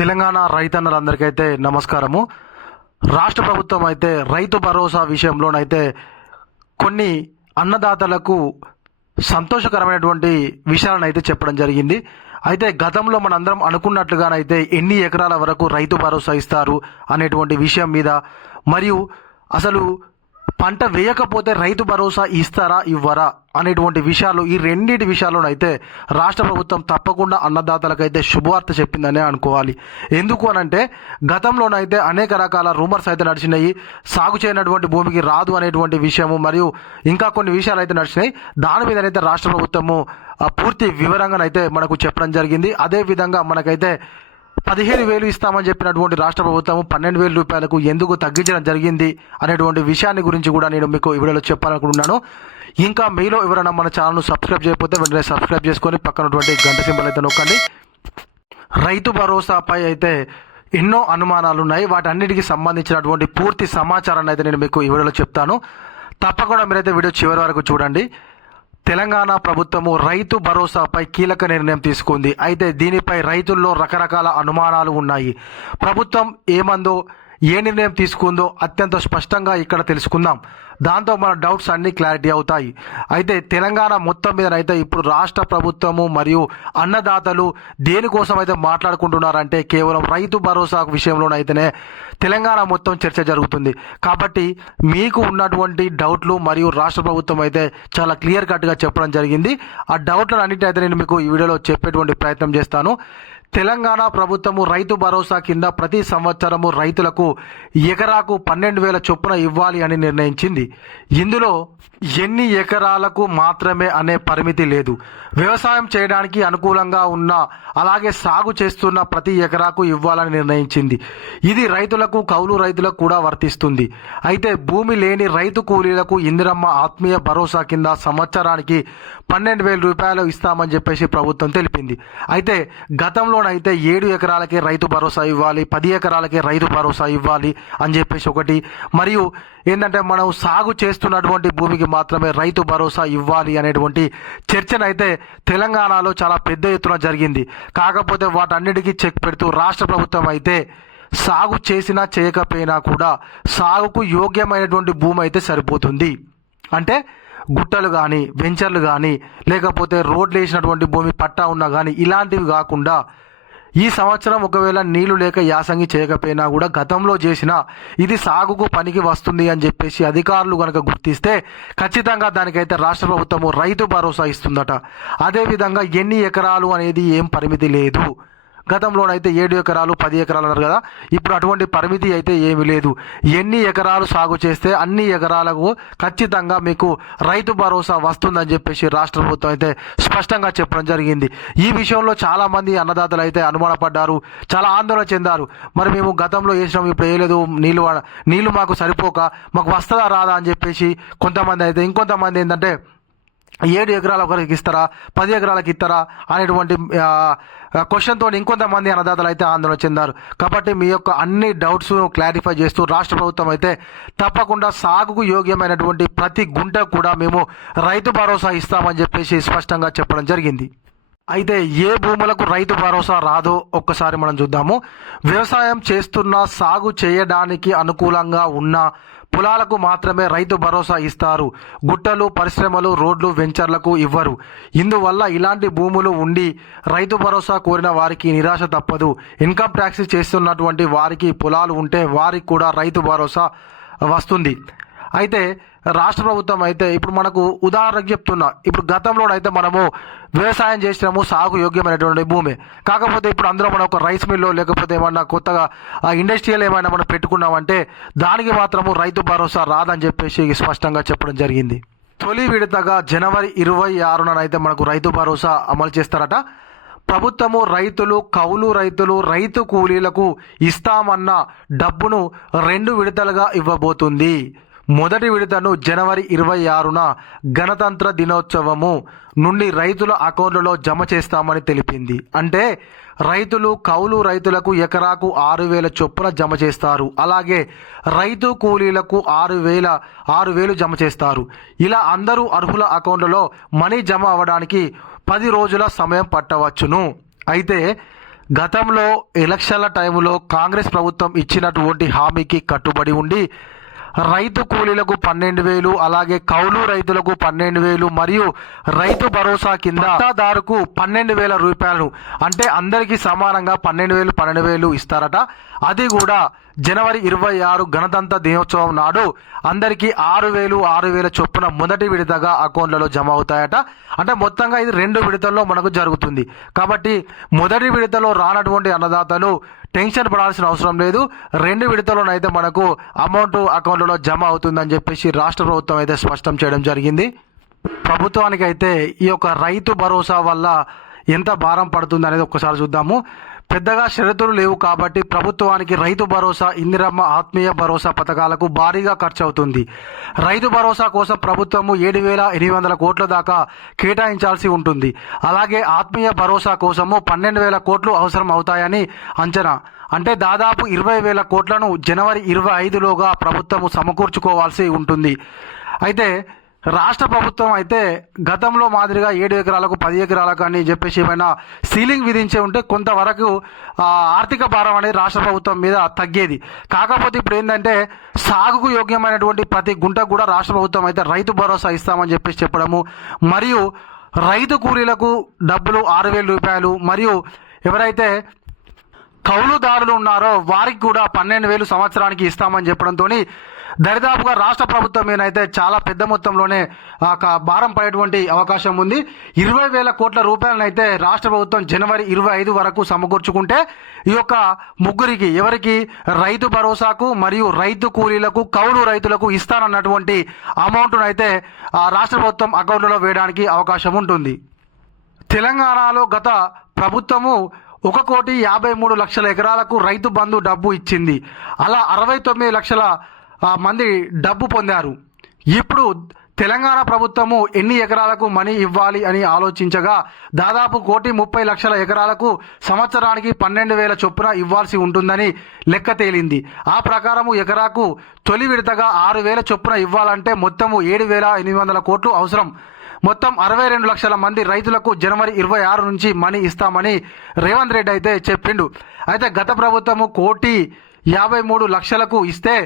తెలంగాణ రైతన్నలందరికైతే నమస్కారము. రాష్ట్ర ప్రభుత్వం అయితే రైతు భరోసా విషయంలోనైతే కొన్ని అన్నదాతలకు సంతోషకరమైనటువంటి విషయాలను అయితే చెప్పడం జరిగింది. అయితే గతంలో మనందరం అనుకున్నట్లుగానైతే ఎన్ని ఎకరాల వరకు రైతు భరోసా ఇస్తారు అనేటువంటి విషయం మీద మరియు అసలు పంట వేయకపోతే రైతు భరోసా ఇస్తారా ఇవ్వరా అనేటువంటి విషయాలు ఈ రెండింటి విషయాల్లోనైతే రాష్ట్ర ప్రభుత్వం తప్పకుండా అన్నదాతలకైతే శుభవార్త చెప్పిందనే అనుకోవాలి. ఎందుకు అనంటే గతంలోనైతే అనేక రకాల రూమర్స్ అయితే నడిచినాయి. సాగు చేయనటువంటి భూమికి రాదు అనేటువంటి విషయము మరియు ఇంకా కొన్ని విషయాలు అయితే నడిచినాయి. దాని మీదనైతే రాష్ట్ర ప్రభుత్వము ఆ, పూర్తి వివరంగానైతే మనకు చెప్పడం జరిగింది. అదే విధంగా మనకైతే పదిహేను వేలు ఇస్తామని చెప్పినటువంటి రాష్ట్ర ప్రభుత్వం పన్నెండు వేల రూపాయలకు ఎందుకు తగ్గించడం జరిగింది అనేటువంటి విషయాన్ని గురించి కూడా నేను మీకు ఈ వీడియోలో చెప్పాలనుకుంటున్నాను. ఇంకా మీలో ఎవరైనా మన ఛానల్ను సబ్స్క్రైబ్ చేయకపోతే వెంటనే సబ్స్క్రైబ్ చేసుకొని పక్కనటువంటి గంట సింబల్ అయితే నొక్కండి. రైతు భరోసాపై అయితే ఎన్నో అనుమానాలు ఉన్నాయి వాటన్నిటికీ సంబంధించినటువంటి పూర్తి సమాచారాన్ని అయితే నేను మీకు ఈ వీడియోలో చెప్తాను. తప్పకుండా మీరైతే వీడియో చివరి వరకు చూడండి. తెలంగాణ ప్రభుత్వము రైతు భరోసాపై కీలక నిర్ణయం తీసుకుంది. అయితే దీనిపై రైతుల్లో రకరకాల అనుమానాలు ఉన్నాయి. ప్రభుత్వం ఏమందో ఏ నిర్ణయం తీసుకుందో అత్యంత స్పష్టంగా ఇక్కడ తెలుసుకుందాం. దాంతో మన డౌట్స్ అన్ని క్లారిటీ అవుతాయి. అయితే తెలంగాణ మొత్తం మీద అయితే ఇప్పుడు రాష్ట్ర ప్రభుత్వము మరియు అన్నదాతలు దేనికోసం అయితే మాట్లాడుకుంటున్నారంటే కేవలం రైతు భరోసా విషయంలోనైతేనే తెలంగాణ మొత్తం చర్చ జరుగుతుంది. కాబట్టి మీకు ఉన్నటువంటి డౌట్లు మరియు రాష్ట్ర ప్రభుత్వం అయితే చాలా క్లియర్ కట్గా చెప్పడం జరిగింది. ఆ డౌట్లను అన్నిటి అయితే నేను మీకు ఈ వీడియోలో చెప్పేటువంటి ప్రయత్నం చేస్తాను. తెలంగాణ ప్రభుత్వము రైతు భరోసా కింద ప్రతి సంవత్సరము రైతులకు ఎకరాకు పన్నెండు వేల చొప్పున ఇవ్వాలి అని నిర్ణయించింది. ఇందులో ఎన్ని ఎకరాలకు మాత్రమే అనే పరిమితి లేదు. వ్యవసాయం చేయడానికి అనుకూలంగా ఉన్న అలాగే సాగు చేస్తున్న ప్రతి ఎకరాకు ఇవ్వాలని నిర్ణయించింది. ఇది రైతులకు కౌలు రైతులకు కూడా వర్తిస్తుంది. అయితే భూమి లేని రైతు కూలీలకు ఇందిరమ్మ ఆత్మీయ భరోసా కింద సంవత్సరానికి పన్నెండు వేల రూపాయలు ఇస్తామని చెప్పేసి ప్రభుత్వం తెలిపింది. అయితే గతంలో అయితే ఏడు ఎకరాలకే రైతు భరోసా ఇవ్వాలి పది ఎకరాలకే రైతు భరోసా ఇవ్వాలి అని చెప్పేసి ఒకటి. మరియు ఏంటంటే మనం సాగు చేస్తున్నటువంటి భూమికి మాత్రమే రైతు భరోసా ఇవ్వాలి అనేటువంటి చర్చనైతే తెలంగాణలో చాలా పెద్ద ఎత్తున జరిగింది. కాకపోతే వాటన్నిటికీ చెక్ పెడుతూ రాష్ట్ర ప్రభుత్వం అయితే సాగు చేసినా చేయకపోయినా కూడా సాగుకు యోగ్యమైనటువంటి భూమి అయితే సరిపోతుంది. అంటే గుట్టలు కానీ వెంచర్లు కానీ లేకపోతే రోడ్లు వేసినటువంటి భూమి పట్టా ఉన్నా కానీ ఇలాంటివి కాకుండా ఈ సంవత్సరం ఒకవేళ నీళ్ళు లేక యాసంగి చేయకపోయినా కూడా గతంలో చేసిన ఇది సాగుకు పనికి వస్తుంది అని చెప్పేసి అధికారులు కనుక గుర్తిస్తే ఖచ్చితంగా దానికైతే రాష్ట్ర ప్రభుత్వము రైతు భరోసా ఇస్తుందట. అదేవిధంగా ఎన్ని ఎకరాలు అనేది ఏం పరిమితి లేదు. గతంలోనైతే ఏడు ఎకరాలు పది ఎకరాలు అన్నారు కదా. ఇప్పుడు అటువంటి పరిమితి అయితే ఏమీ లేదు. ఎన్ని ఎకరాలు సాగు చేస్తే అన్ని ఎకరాలకు ఖచ్చితంగా మీకు రైతు భరోసా వస్తుందని చెప్పేసి రాష్ట్ర ప్రభుత్వం అయితే స్పష్టంగా చెప్పడం జరిగింది. ఈ విషయంలో చాలామంది అన్నదాతలు అయితే అనుమానపడ్డారు చాలా ఆందోళన చెందారు. మరి మేము గతంలో వేసినాం ఇప్పుడు వేయలేదు నీళ్ళు నీళ్ళు మాకు సరిపోక మాకు వస్తుందా రాదా అని చెప్పేసి కొంతమంది అయితే ఇంకొంతమంది ఏంటంటే ఏడు ఎకరాల ఒకరికి ఇస్తారా పది ఎకరాలకు ఇస్తారా అనేటువంటి క్వశ్చన్తో ఇంకొంతమంది అన్నదాతలు అయితే ఆందోళన చెందారు. కాబట్టి మీ యొక్క అన్ని డౌట్స్ క్లారిఫై చేస్తూ రాష్ట్ర ప్రభుత్వం అయితే తప్పకుండా సాగుకు యోగ్యమైనటువంటి ప్రతి గుంట కూడా మేము రైతు భరోసా ఇస్తామని చెప్పేసి స్పష్టంగా చెప్పడం జరిగింది. అయితే ఏ భూములకు రైతు భరోసా రాదో ఒక్కసారి మనం చూద్దాము. వ్యవసాయం చేస్తున్న సాగు చేయడానికి అనుకూలంగా ఉన్న పొలాలకు మాత్రమే రైతు భరోసా ఇస్తారు. గుట్టలు పరిశ్రమలు రోడ్లు వెంచర్లకు ఇవ్వరు. ఇందువల్ల ఇలాంటి భూములు ఉండి రైతు భరోసా కోరిన వారికి నిరాశ తప్పదు. ఇన్కమ్ ట్యాక్స్ చేస్తున్నటువంటి వారికి పొలాలు ఉంటే వారికి కూడా రైతు భరోసా వస్తుంది. అయితే రాష్ట్ర ప్రభుత్వం అయితే ఇప్పుడు మనకు ఉదాహరణకు చెప్తున్నా. ఇప్పుడు గతంలో అయితే మనము వ్యవసాయం చేసినాము సాగు యోగ్యమైనటువంటి భూమి. కాకపోతే ఇప్పుడు అందులో మనం ఒక రైస్ మిల్లో లేకపోతే ఏమన్నా కొత్తగా ఆ ఇండస్ట్రియల్ ఏమైనా మనం పెట్టుకున్నామంటే దానికి మాత్రము రైతు భరోసా రాదని చెప్పేసి స్పష్టంగా చెప్పడం జరిగింది. తొలి విడతగా జనవరి ఇరవై ఆరునైతే మనకు రైతు భరోసా అమలు చేస్తారట. ప్రభుత్వము రైతులు కౌలు రైతులు రైతు కూలీలకు ఇస్తామన్న డబ్బును రెండు విడతలుగా ఇవ్వబోతుంది. మొదటి విడతను జనవరి ఇరవై ఆరున గణతంత్ర దినోత్సవము నుండి రైతుల అకౌంట్లలో జమ చేస్తామని తెలిపింది. అంటే రైతులు కౌలు రైతులకు ఎకరాకు ఆరు వేల చొప్పున జమ చేస్తారు. అలాగే రైతు కూలీలకు ఆరు వేల ఆరు వేలు జమ చేస్తారు. ఇలా అందరూ అర్హుల అకౌంట్లలో మనీ జమ అవ్వడానికి పది రోజుల సమయం పట్టవచ్చును. అయితే గతంలో ఎలక్షన్ల టైంలో కాంగ్రెస్ ప్రభుత్వం ఇచ్చినటువంటి హామీకి కట్టుబడి ఉండి రైతు కూలీలకు పన్నెండు వేలు అలాగే కౌలు రైతులకు పన్నెండు వేలు మరియు రైతు భరోసా కింద పట్టాదారుకు పన్నెండు వేల రూపాయలు. అంటే అందరికీ సమానంగా పన్నెండు వేలు పన్నెండు వేలు ఇస్తారట. అది కూడా జనవరి ఇరవై ఆరు గణతంత్ర దినోత్సవం నాడు అందరికీ ఆరు వేలు ఆరు వేల చొప్పున మొదటి విడతగా అకౌంట్లలో జమ అవుతాయట. అంటే మొత్తంగా ఇది రెండు విడతల్లో మనకు జరుగుతుంది. కాబట్టి మొదటి విడతలో రానటువంటి అన్నదాతలు టెన్షన్ పడాల్సిన అవసరం లేదు. రెండు విడతలోనైతే మనకు అమౌంట్ అకౌంట్లలో జమ అవుతుందని చెప్పేసి రాష్ట్ర ప్రభుత్వం అయితే స్పష్టం చేయడం జరిగింది. ప్రభుత్వానికి అయితే ఈ యొక్క రైతు భరోసా వల్ల ఎంత భారం పడుతుంది అనేది ఒక్కసారి చూద్దాము. పెద్దగా షరతులు లేవు కాబట్టి ప్రభుత్వానికి రైతు భరోసా ఇందిరమ్మ ఆత్మీయ భరోసా పథకాలకు భారీగా ఖర్చు అవుతుంది రైతు భరోసా కోసం ప్రభుత్వము ఏడు వేల ఎనిమిది వందల కోట్ల దాకా కేటాయించాల్సి ఉంటుంది. అలాగే ఆత్మీయ భరోసా కోసము పన్నెండు వేల కోట్లు అవసరం అవుతాయని అంచనా. అంటే దాదాపు ఇరవై వేల కోట్లను జనవరి ఇరవై ఐదులోగా ప్రభుత్వము సమకూర్చుకోవాల్సి ఉంటుంది. అయితే రాష్ట్ర ప్రభుత్వం అయితే గతంలో మాదిరిగా ఏడు ఎకరాలకు పది ఎకరాలకు అని చెప్పేసి ఏమైనా సీలింగ్ విధించే ఉంటే కొంతవరకు ఆర్థిక భారం అనేది రాష్ట్ర ప్రభుత్వం మీద తగ్గేది. కాకపోతే ఇప్పుడు ఏంటంటే సాగుకు యోగ్యమైనటువంటి ప్రతి గుంటకు కూడా రాష్ట్ర ప్రభుత్వం అయితే రైతు భరోసా ఇస్తామని చెప్పేసి చెప్పడము మరియు రైతు కూలీలకు డబ్బులు ఆరు వేల రూపాయలు మరియు ఎవరైతే కౌలుదారులు ఉన్నారో వారికి కూడా పన్నెండు వేలు సంవత్సరానికి ఇస్తామని చెప్పడంతో దరిదాపుగా రాష్ట్ర ప్రభుత్వం మీదైతే చాలా పెద్ద మొత్తంలోనే ఒక భారం పడేటువంటి అవకాశం ఉంది. ఇరవై వేల కోట్ల రూపాయలనైతే రాష్ట్ర ప్రభుత్వం జనవరి ఇరవై ఐదు వరకు సమకూర్చుకుంటే ఈ యొక్క ముగ్గురికి ఎవరికి? రైతు భరోసాకు మరియు రైతు కూలీలకు కౌలు రైతులకు ఇస్తానన్నటువంటి అమౌంట్ను అయితే ఆ రాష్ట్ర ప్రభుత్వం అకౌంట్లో వేయడానికి అవకాశం ఉంటుంది. తెలంగాణలో గత ప్రభుత్వము ఒక కోటి యాభై మూడు లక్షల ఎకరాలకు రైతు బంధు డబ్బు ఇచ్చింది. అలా అరవై తొమ్మిది లక్షల మంది డబ్బు పొందారు. ఇప్పుడు తెలంగాణ ప్రభుత్వము ఎన్ని ఎకరాలకు మనీ ఇవ్వాలి అని ఆలోచించగా దాదాపు కోటి ముప్పై లక్షల ఎకరాలకు సంవత్సరానికి పన్నెండు వేల చొప్పున ఇవ్వాల్సి ఉంటుందని లెక్క తేలింది. ఆ ప్రకారము ఎకరాకు తొలి విడతగా ఆరు వేల చొప్పున ఇవ్వాలంటే మొత్తము ఏడు వేల ఎనిమిది వందల కోట్లు అవసరం. మొత్తం అరవై రెండు లక్షల మంది రైతులకు జనవరి ఇరవై ఆరు నుంచి మనీ ఇస్తామని రేవంత్ రెడ్డి అయితే చెప్పిండు. అయితే గత ప్రభుత్వము కోటి యాభై మూడు లక్షలకు ఇస్తే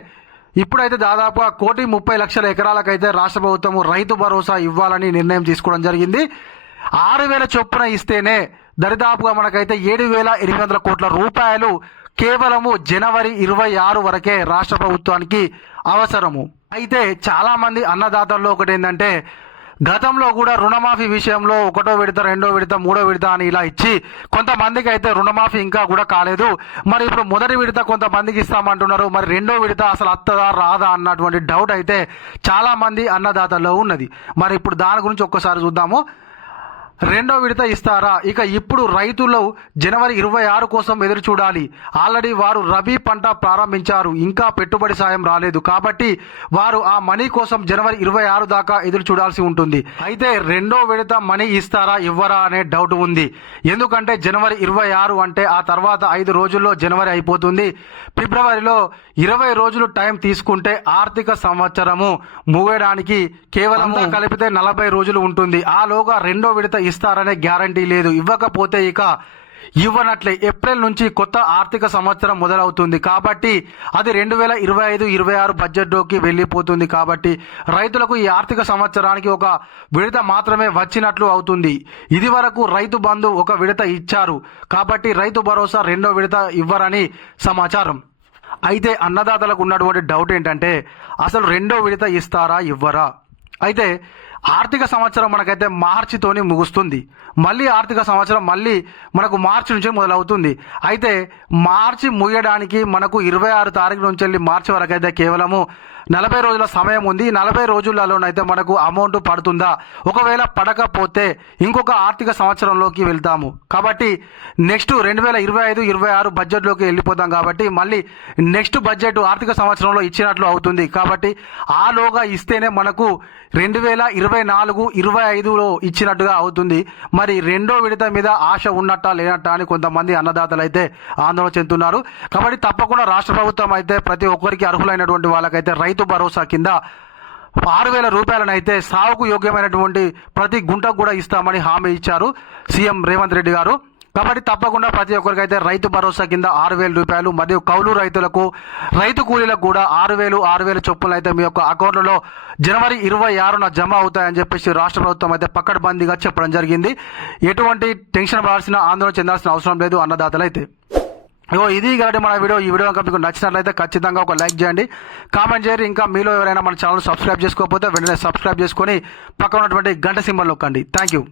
ఇప్పుడైతే దాదాపుగా కోటి ముప్పై లక్షల ఎకరాలకైతే రాష్ట్ర ప్రభుత్వము రైతు భరోసా ఇవ్వాలని నిర్ణయం తీసుకోవడం జరిగింది. ఆరు వేల చొప్పున ఇస్తేనే దరిదాపుగా మనకైతే ఏడు వేల ఎనిమిది వందల కోట్ల రూపాయలు కేవలము జనవరి ఇరవై ఆరు వరకే రాష్ట్ర ప్రభుత్వానికి అవసరము. అయితే చాలామంది అన్నదాతల్లో ఒకటి ఏంటంటే గతంలో కూడా రుణమాఫీ విషయంలో ఒకటో విడత రెండో విడత మూడో విడత అని ఇలా ఇచ్చి కొంతమందికి అయితే రుణమాఫీ ఇంకా కూడా కాలేదు. మరి ఇప్పుడు మొదటి విడత కొంతమందికి ఇస్తామంటున్నారు. మరి రెండో విడత అసలు అత్తదా రాదా అన్నటువంటి డౌట్ అయితే చాలామంది అన్నదాతల్లో ఉన్నది. మరి ఇప్పుడు దాని గురించి ఒక్కసారి చూద్దాము. రెండో విడత ఇస్తారా? ఇక ఇప్పుడు రైతులు జనవరి ఇరవై ఆరు కోసం ఎదురు చూడాలి. ఆల్రెడీ వారు రబీ పంట ప్రారంభించారు. ఇంకా పెట్టుబడి సాయం రాలేదు. కాబట్టి వారు ఆ మనీ కోసం జనవరి ఇరవై ఆరు దాకా ఎదురు చూడాల్సి ఉంటుంది. అయితే రెండో విడత మనీ ఇస్తారా ఇవ్వరా అనే డౌట్ ఉంది. ఎందుకంటే జనవరి ఇరవై ఆరు అంటే ఆ తర్వాత ఐదు రోజుల్లో జనవరి అయిపోతుంది. ఫిబ్రవరిలో ఇరవై రోజులు టైం తీసుకుంటే ఆర్థిక సంవత్సరము ముగియడానికి కేవలం కలిపితే నలభై రోజులు ఉంటుంది. ఆలోగా రెండో విడత ఇస్తారనే గ్యారంటీ లేదు. ఇవ్వకపోతే ఇక ఇవ్వనట్లే. ఏప్రిల్ నుంచి కొత్త ఆర్థిక సంవత్సరం మొదలవుతుంది కాబట్టి అది రెండు వేల ఇరవై ఐదు ఇరవై ఆరు బడ్జెట్లోకి వెళ్ళిపోతుంది కాబట్టి రైతులకు ఈ ఆర్థిక సంవత్సరానికి ఒక విడత మాత్రమే వచ్చినట్లు అవుతుంది. ఇది వరకు రైతు బంధు ఒక విడత ఇచ్చారు కాబట్టి రైతు భరోసా రెండో విడత ఇవ్వరని సమాచారం. అయితే అన్నదాతలకు ఉన్నటువంటి డౌట్ ఏంటంటే అసలు రెండో విడత ఇస్తారా ఇవ్వరా? అయితే ఆర్థిక సంవత్సరం మనకైతే మార్చితోని ముగుస్తుంది. మళ్ళీ ఆర్థిక సంవత్సరం మళ్ళీ మనకు మార్చి నుంచి మొదలవుతుంది. అయితే మార్చి ముగియడానికి మనకు ఇరవై ఆరు తారీఖు నుంచి వెళ్ళి మార్చి వరకు అయితే కేవలము నలభై రోజుల సమయం ఉంది. నలభై రోజులలోనైతే మనకు అమౌంట్ పడుతుందా? ఒకవేళ పడకపోతే ఇంకొక ఆర్థిక సంవత్సరంలోకి వెళ్తాము. కాబట్టి నెక్స్ట్ రెండు వేల ఇరవై ఐదు ఇరవై ఆరు బడ్జెట్లోకి వెళ్ళిపోతాం కాబట్టి మళ్ళీ నెక్స్ట్ బడ్జెట్ ఆర్థిక సంవత్సరంలో ఇచ్చినట్లు అవుతుంది. కాబట్టి ఆలోగా ఇస్తేనే మనకు రెండు వేల ఇరవై నాలుగు ఇరవై ఐదులో ఇచ్చినట్టుగా అవుతుంది. మరి రెండో విడత మీద ఆశ ఉన్నట్టా లేనట్టా అని కొంతమంది అన్నదాతలు అయితే ఆందోళన చెందుతున్నారు. కాబట్టి తప్పకుండా రాష్ట్ర ప్రభుత్వం అయితే ప్రతి ఒక్కరికి అర్హులైనటువంటి వాళ్ళకైతే రైతు రైతు భరోసా కింద ఆరు వేల రూపాయలనైతే సాగుకు యోగ్యమైనటువంటి ప్రతి గుంటకు కూడా ఇస్తామని హామీ ఇచ్చారు సీఎం రేవంత్ రెడ్డి గారు. కాబట్టి తప్పకుండా ప్రతి ఒక్కరికైతే రైతు భరోసా కింద ఆరు వేల రూపాయలు మరియు కౌలు రైతులకు రైతు కూలీలకు కూడా ఆరు వేలు ఆరు వేల చొప్పున అయితే మీ యొక్క అకౌంట్లలో జనవరి ఇరవై ఆరున జమ అవుతాయని చెప్పేసి రాష్ట్ర ప్రభుత్వం అయితే పక్కడబందీగా చెప్పడం జరిగింది. ఎటువంటి టెన్షన్ పడాల్సిన ఆందోళన చెందాల్సిన అవసరం లేదు అన్నదాతలు అయితే ఇగో ఇది కాబట్టి మన వీడియో ఈ వీడియో మీకు నచ్చినట్లయితే ఖచ్చితంగా ఒక లైక్ చేయండి. కామెంట్ చేయండి. ఇంకా మీలో ఎవరైనా మన ఛానల్ సబ్స్క్రైబ్ చేసుకోకపోతే వెంటనే సబ్స్క్రైబ్ చేసుకొని పక్కన ఉన్నటువంటి గంట సింబల్ నొక్కండి. Thank you